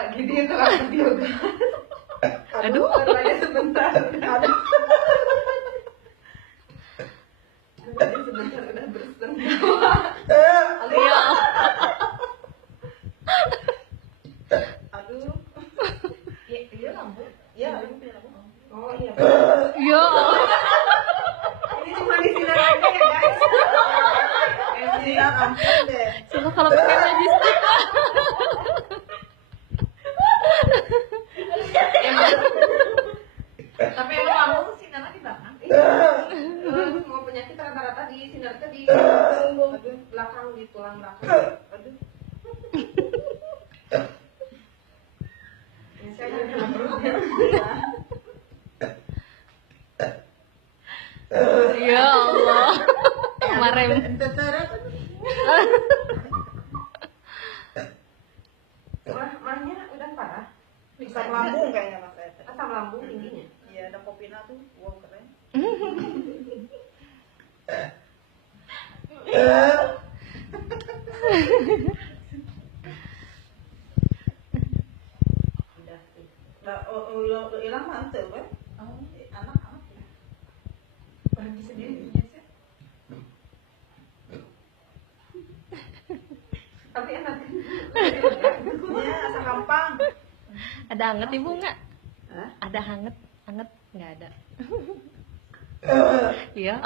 lagi dia terlalu yoga. Aduh. Lagi sebentar. Aduh. Lagi sebentar udah bersendawa. Iya. Aduh. Iya lampu. Iya lampu. Oh iya. Iya. Ini cuma di sinar aja ya guys. Sinar ampun deh. Coba kalau pakai logistik. Tapi emang lampu sinarnya di belakang. Semua penyakit rata-rata di sinar di belakang, di tulang belakang. Aduh. Ini saya mau kena perutnya. Ya Allah. Kemarin. Mahnya udah parah. Asam lambung kayaknya mas saya. Asam lambung tingginya. Iya ada kopina tuh, wow keren. Udah sih. Nah, hilang mantel kan? Anak-anak ya. Pergi sendiri ya sih. Tapi enak. Iya, asam gampang. Ada hangat ibu nggak? Hah? Ada hangat? Hangat nggak ada. Iya.